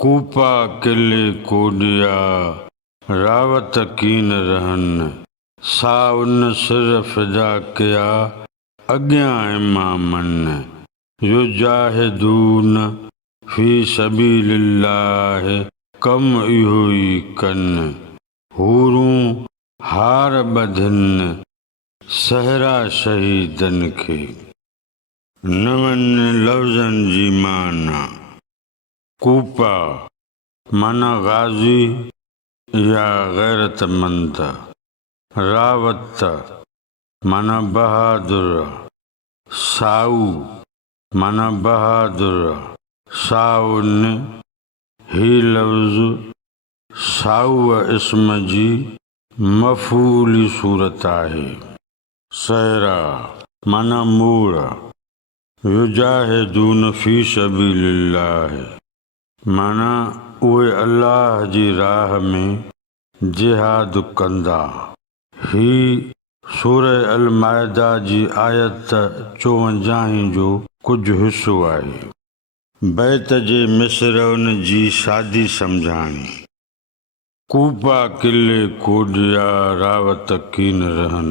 कूपा किले कोडिया रावत कीन रहन सा उन सिर फिदा किया अॻियां इमामन युजाहिदून फी सबीलिल्लाह कम इहो ई कनि हूरूं हार ॿधनि सहरा शहीदनि खे। नवनि लफ़्ज़नि जी माना। कूपा माना गाज़ी या गैरतमंद, रावत माना बहादुर, साऊ माना बहादुर, साउन ही लफ़्ज़ साऊ इस्म जी मफ़ूली सूरत आहे। सहरा माना मूड़, युजाहिदून फी सबीलिल्लाह माना उहे अल्लाह जी राह में जिहाद कंदा। ही सूरह अल माइदा जी आयत 54 जो कुझु हिसो आहे। बैत जे मिसरउनि जी सादी सम्झाणी। कूपा किले कोडिया रावत कीन रहन।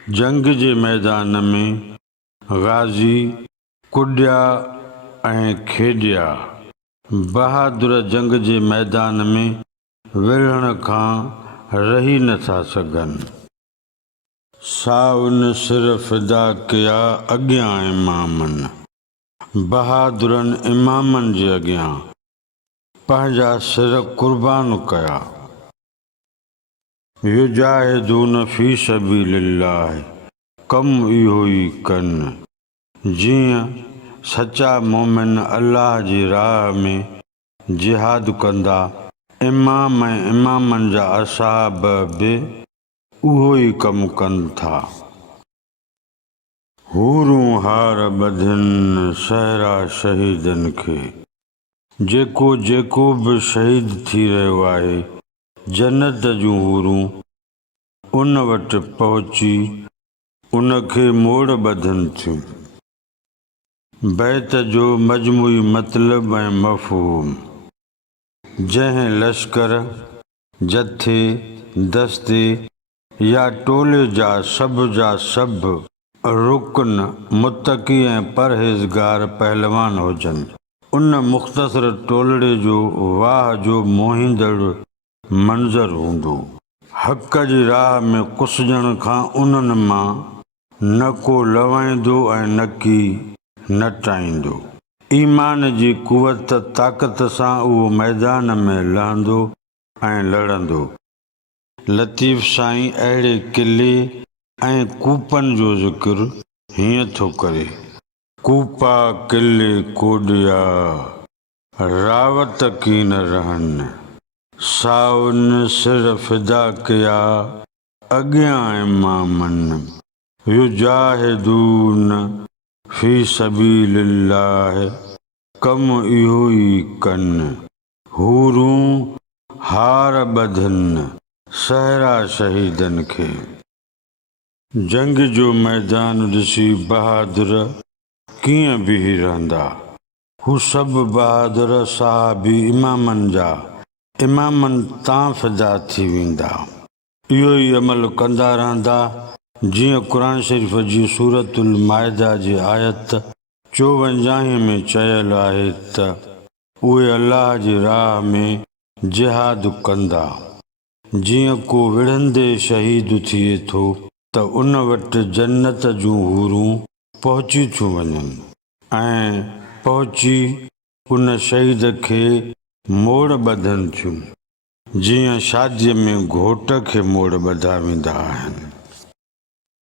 जंग जे मैदान में गाज़ी कुॾिया ऐं खेॾिया बहादुर जंग जे मैदान में विढ़ण खां रही नथा सघनि। साउन सिर फिदा कया अॻियां इमामन, बहादुरनि इमामनि जे अॻियां पंहिंजा सिर क़ुर्बान कया। युजाहिदून फी सबीलिल्लाह कम इहो ई कनि जीअं सचा मोमिन अल्लाह जी राह में जिहाद कंदा। इमाम ऐं इमामनि जा असहाब बि उहो ई कमु कनि था। हूरूं हार ॿधनि सहरा शहीदनि खे। जेको जेको बि शहीद थी रहियो आहे जन्नत जूं हूरूं उन वटि पहुची उनखे मोड़ ॿधनि थियूं। बैत जो मजमूई मतिलब ऐं मफ़हूम। जंहिं लश्कर, जथे, दस्ते या टोले जा सभु रुकन मुतक़ी ऐं परहेज़गार पहलवान हुजनि, उन मुख़्तसर टोलड़े जो वाह जो मोहींदड़ मंज़र हूंदो। हक़ जी राह में कुसजण खां उन्हनि मां न को लवाईंदो ऐं न की नटाईंदो। ईमान जी कुवत ताक़त सां उहो मैदान में लहंदो ऐं लड़ंदो। लतीफ़ साईं अहिड़े किले ऐं कूपनि जो ज़िक्र हीअं थो करे। कूपा किले कोडिया रावत कीन रहन साउन सिर फिदा कया अॻियां इमामन युजाहिदून फी सबीलिल्लाह कम इहो ई कनि हूरूं हार ॿधनि सहरा शहीदनि खे। जंग जो मैदान ॾिसी बहादुर कीअं बीही रहंदा। हू सभु बहादुर सहाबी इमामनि जा इमामनि तां फिदा थी वेंदा। इहो ई अमल कंदा रहंदा जीअं क़ुर शरीफ़ जी सूरतुल माइदा जी आयत 54 में चयल आहे त उहे अल्लाह जी राह में जिहाद कंदा। जीअं को विढ़ंदे शहीद थिए थो त उन वटि जन्नत जूं हूरूं पहुची थियूं वञनि ऐं पहुची उन शहीद खे मोड़ ॿधनि थियूं जीअं शादीअ में घोट खे मोड़ ॿधा वेंदा आहिनि।